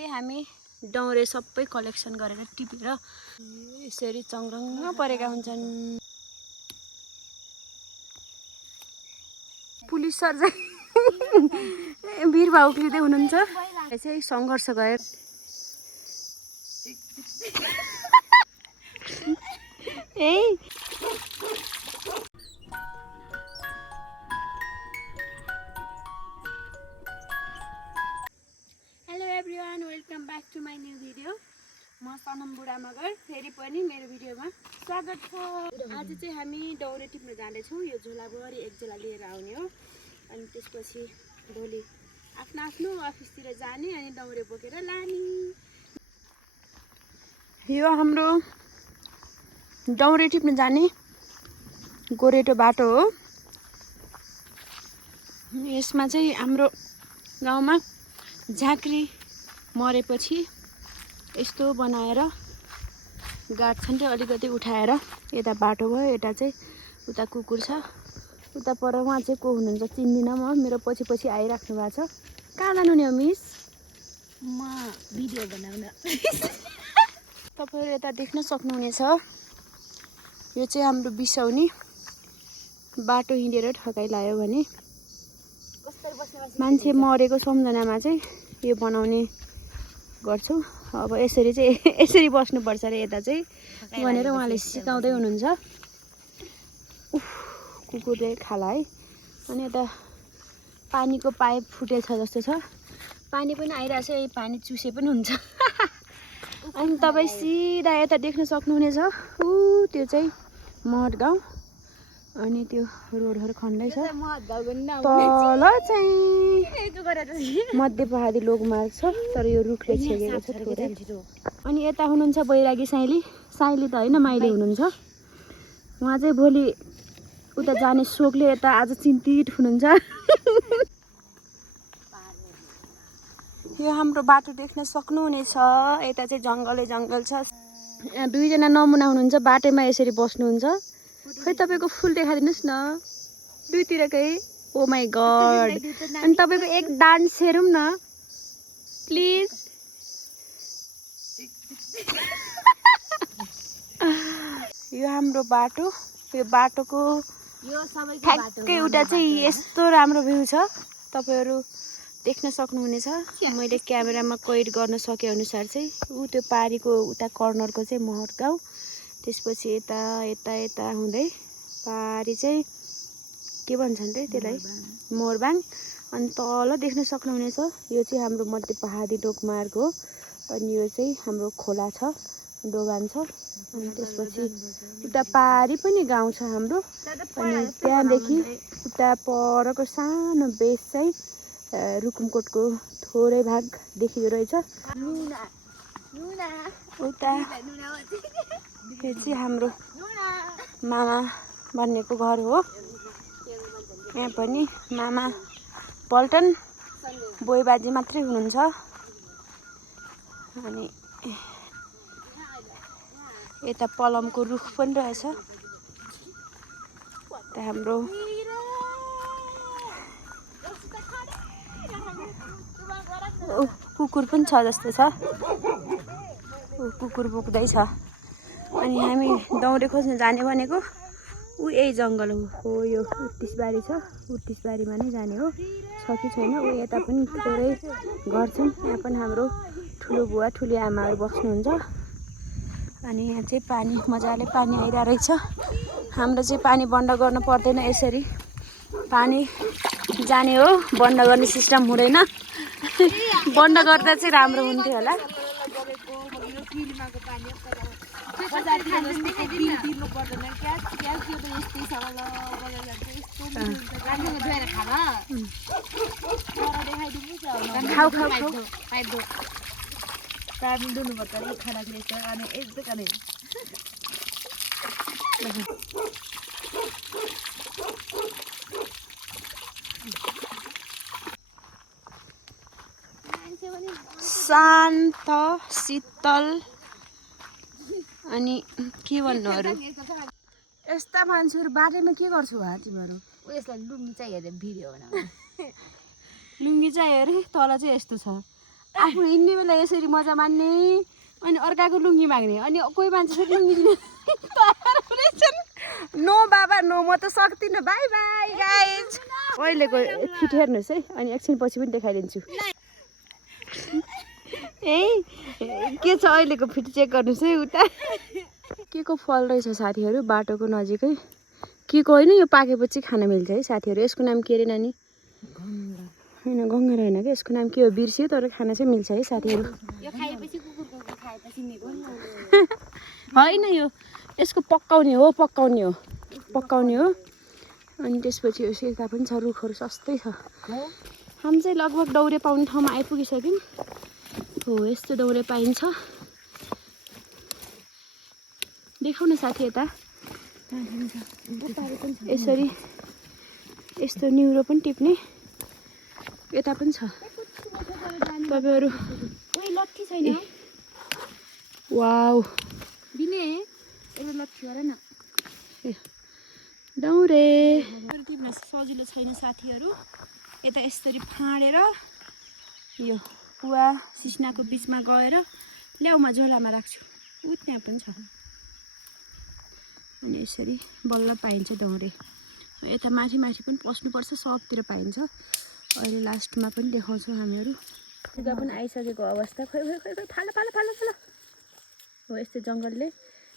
अहिले हामी डौरे सबै कलेक्सन गरेर टिपेर यसरी चङ्रङ्ग परेका हुन्छन्। पुलिस सर चाहिँ भिरभाउ उक्लिँदै हुनुहुन्छ। चाहिँ सङ्घर्ष गयो। ए hello everyone, welcome back to my new video. म सनम बुढा मगर फेरि पनि मेरो भिडियोमा स्वागत छ। आज चाहिँ हामी डौरे टिप्न जाँदैछौँ। यो झोलाभरि एक झोला लिएर आउने हो। अनि त्यसपछि भोलि आफ्नो आफ्नो अफिसतिर जाने अनि डौरे बोकेर लाने। यो हाम्रो डौरे टिप्न जाने गोरेटो बाटो हो। यसमा चाहिँ हाम्रो गाउँमा झाँक्री मरेपछि यस्तो बनाएर गाड्छन् र अलिकति उठाएर यता बाटो भयो। यता चाहिँ उता कुकुर छ। उता पर उहाँ चाहिँ को हुनुहुन्छ चिन्दिनँ म। मेरो पछि पछि आइराख्नु भएको छ। कहाँ जानु नि हो मिस? म भिडियो बनाउन। तपाईँहरू यता देख्न सक्नुहुनेछ। यो चाहिँ हाम्रो बिसाउने बाटो हिँडेर ठकाइ लाग्यो भने मान्छे मरेको सम्झनामा चाहिँ यो बनाउने गर्छु। अब यसरी चाहिँ यसरी बस्नुपर्छ अरे यता चाहिँ भनेर उहाँले सिकाउँदै हुनुहुन्छ। कुकुरले खाला है। अनि यता पानीको पाइप फुटेछ जस्तो छ। पानी पनि आइरहेछ। यही पानी चुसे पनि हुन्छ। अनि तपाईँ सिधा यता देख्न सक्नुहुनेछ। त्यो चाहिँ महत गाउँ। अनि त्यो रोडहरू खन्दैछ। तल चाहिँ मध्य पहाडी लोकमार्ग छ। तर यो रुखले छेकेको छ थोरै। अनि यता हुनुहुन्छ बैरागी साइली। साइली त होइन, माइली हुनुहुन्छ। उहाँ चाहिँ भोलि उता जाने सोकले यता आज चिन्तित हुनुहुन्छ। यो हाम्रो बाटो देख्न सक्नुहुनेछ। यता चाहिँ जङ्गलै जङ्गल छ। यहाँ दुईजना नमुना हुनुहुन्छ। बाटोमा यसरी बस्नुहुन्छ। खै तपाईँको फुल देखाइदिनुहोस् न दुईतिरकै। ओ माई गड। अनि तपाईँको एक डान्स हेरौँ न प्लिज। यो हाम्रो बाटो। यो बाटोको ठ्याक्कै उता चाहिँ यस्तो राम्रो भ्यू छ। तपाईँहरू देख्न सक्नुहुनेछ। मैले क्यामेरामा कैद गर्न सके अनुसार चाहिँ त्यो पारीको उता कर्नरको चाहिँ महत गाउँ। त्यसपछि यता यता यता हुँदै पारी चाहिँ के भन्छन् रे त्यसलाई, मोरबाङ। अनि तल देख्न सक्नुहुनेछ यो चाहिँ हाम्रो मध्य पहाडी लोकमार्ग हो। अनि यो चाहिँ हाम्रो खोला छ, दोभान छ। अनि त्यसपछि उता पारी पनि गाउँ छ हाम्रो। अनि त्यहाँदेखि उता परको सानो बेस चाहिँ रुकुमकोटको थोरै भाग देखिँदो रहेछ। उता यो चाहिँ हाम्रो मामा भन्नेको घर हो। यहाँ पनि मामा पल्टन बोइ बाजे मात्रै हुनुहुन्छ। अनि यता पलमको रुख पनि रहेछ। यता हाम्रो कुकुर पनि छ जस्तो छ। कुकुर बोक्दैछ। अनि हामी दौरे खोज्न जाने भनेको यही जङ्गल हो। यो उत्तिसबारी छ। उत्तिसबारीमा नै जाने हो। छ कि छैन ऊ यता पनि थोरै घर छन्। यहाँ पनि हाम्रो ठुलो बुवा ठुली आमाहरू बस्नुहुन्छ। अनि यहाँ चाहिँ पानी मजाले पानी आइरहेको रहेछ। हाम्रो चाहिँ पानी बन्द गर्नु पर्दैन। यसरी पानी जाने हो। बन्द गर्ने सिस्टम हुँदैन। बन्द गर्दा चाहिँ राम्रो हुन्थ्यो होला। खाऊ खाऊ खाऊ शान्त शीतल। अनि के भन्नु अरू। यस्ता मान्छेहरू बाटोमा के गर्छु तिमीहरू? यसलाई लुङ्गी चाहिँ हेरेर भिडियो बनाउनु। लुङ्गी चाहिँ अरे तल चाहिँ यस्तो छ। आफू हिँड्ने बेला यसरी मजा मान्ने अनि अर्काको लुङ्गी माग्ने अनि कोही मान्छे फेरि लुङ्गी दिने तयार हुनेछन्। नो बाबा नो, म त सक्दिनँ। By by guys. अहिलेको फिट हेर्नुहोस् है, अनि एकछिन पछि पनि देखाइदिन्छु। ए के छ अहिलेको फिट चेक गर्नुहोस् है उता। के को फल रहेछ साथीहरू बाटोको नजिकै। के को होइन, यो पाकेपछि खान मिल्छ है साथीहरू। यसको नाम के अरे नानी? होइन गङ्गारा होइन क्या, यसको नाम के हो बिर्सियो, तर खान चाहिँ मिल्छ है साथीहरू। यो खाएपछि कुकुरको खाएपछि मेरो होइन यो यसको पकाउने हो पकाउने हो। अनि त्यसपछि यो यता पनि छ, रुखहरू सस्तै छ। हामी चाहिँ लगभग दौरे पाउने ठाउँमा आइपुगिसक्यौँ। हो यस्तो दौरे पाइन्छ। देखाउ न साथी यता। यसरी यस्तो न्युरो पनि टिप्ने यता पनि छ। तपाईँहरू लट्ठी छैन वाउ बिने एउटा लट्ठी गर न। दौरे टिप्न सजिलो छैन साथीहरू। यता यसरी फाँडेर यो कुवा सिस्नाको बिचमा गएर ल्याउमा झोलामा राख्छु। उ त्यहाँ पनि छ। अनि यसरी बल्ल पाइन्छ दौरे। यता माथि पनि पस्नुपर्छ, सबतिर पाइन्छ। अहिले लास्टमा पनि देखाउँछौँ हामीहरू। लुगा पनि आइसकेको अवस्था। खोइ फालो हो यस्तो जङ्गलले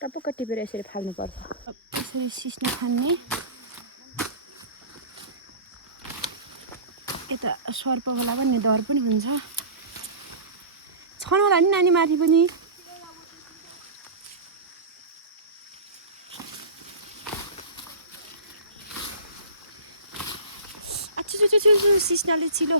टपक्क टिपेर यसरी फाल्नुपर्छ। यसरी सिस्नो खान्ने। यता सर्प होला भन्ने डर पनि हुन्छ। छन् होला नि नानी माथि पनि। सिस्नाले चिलो।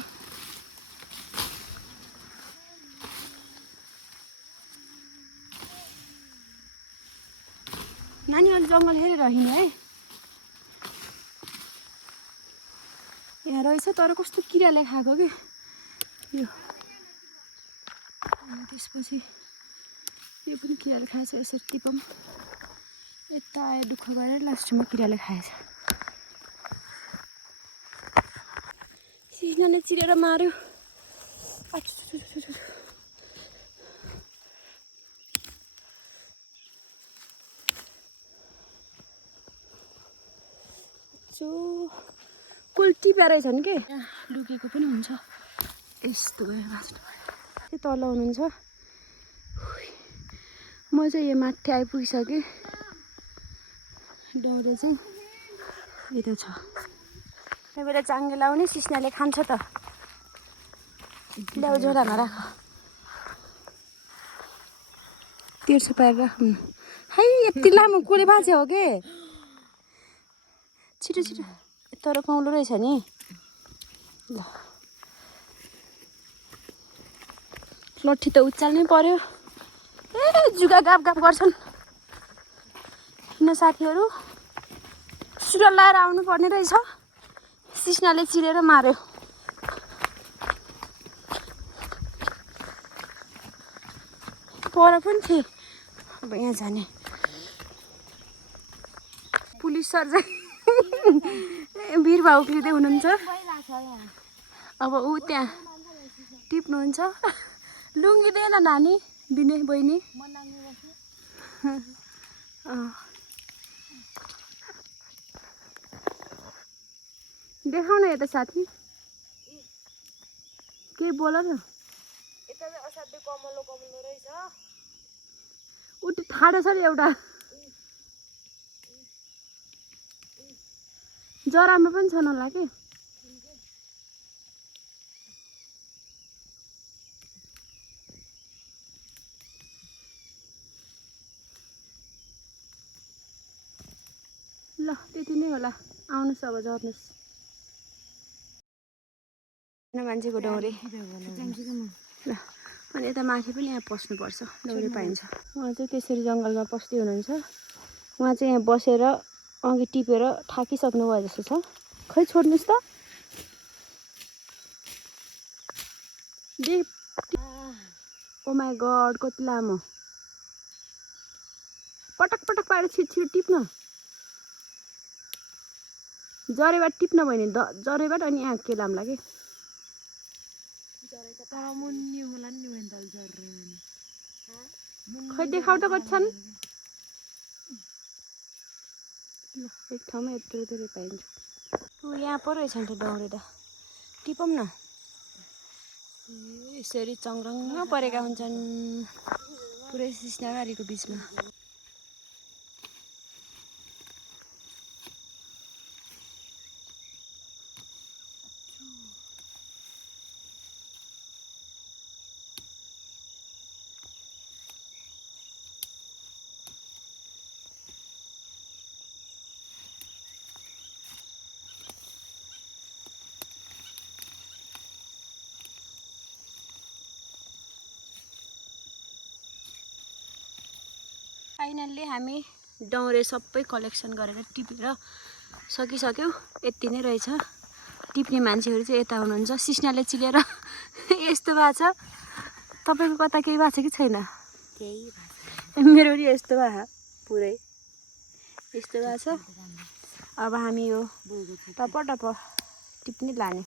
नानी अलि जङ्गल हेरेर हिँड्ने है। यहाँ रहेछ तर कस्तो किराले खाएको कि यो। त्यसपछि यो पनि किराले खाएछ। यसरी टिपौँ। यता आयो दुःख गरेर लास्टमा किराले खाएछ। सिस्नाले चिरेर मार्यो। कुल्टी प्यारेछन् के लुकेको पनि हुन्छ। यस्तो भयो बाँच्नु तल हुनुहुन्छ। म चाहिँ यो माथि आइपुगिसकेँ। दौरे चाहिँ यता छ। त्यही बेला चाङ्गे लाउने सिस्नाले खान्छ त। ल्याउ झोलामा राख। तेर्सो पारेर राख्नु। है यति लामो कसले बाँच्यो हो के। छिटो तर कौलो रहेछ नि। ल लट्ठी त उचाल्नै पर्यो। ए जुगा गाप गर्छन् किन साथीहरू। सुरुवाल लाएर आउनु पर्ने रहेछ। सिस्नाले चिरेर मार्यो। पर पनि थिए। अब यहाँ जाने पुलिस सर चाहिँ वीरभाउ उक्लिँदै हुनुहुन्छ। अब ऊ त्यहाँ टिप्नुहुन्छ। लुङ्गी दे न नानी बिने बहिनी। देखाउ न यता साथी। के बोल न। यता चाहिँ असाध्यै कमलो रहेछ। उ ठाडो छ नि एउटा। जरामा पनि छन् होला के। ल त्यति नै होला। आउनुहोस् अब झर्नुहोस्। मान्छेको दौरे ल। अनि यता माथि पनि यहाँ पस्नुपर्छ। दौरे पाइन्छ। उहाँ चाहिँ त्यसरी जङ्गलमा पस्दै हुनुहुन्छ। उहाँ चाहिँ यहाँ बसेर अघि टिपेर थाकिसक्नु भयो जस्तो छ। खै छोड्नुहोस् त। ओ माई गड कति लामो। पटक पाएर छिटो टिप्न। जरेबाट टिप्न भयो नि जरेबाट अनि यहाँ के लाम्ला कि। जरे त खै देखाउ त कच्छन् ल एक ठाउँमा यत्रो यत्रो पाइन्छ ऊ यहाँ पो रहेछ नि त डौरे त टिपौँ न यसरी चङ्रङ्ग परेका हुन्छन् पुरै सिस्नाबारीको बिचमा फाइनल्ली हामी डौरे सबै कलेक्सन गरेर टिपेर सकिसक्यौँ यति नै रहेछ टिप्ने मान्छेहरू चाहिँ यता हुनुहुन्छ सिस्नाले चिलेर यस्तो भएको छ तपाईँको कता केही भएको छ कि छैन मेरो नि यस्तो भयो पुरै यस्तो भएको छ अब हामी यो टप टप टिप्ने लाने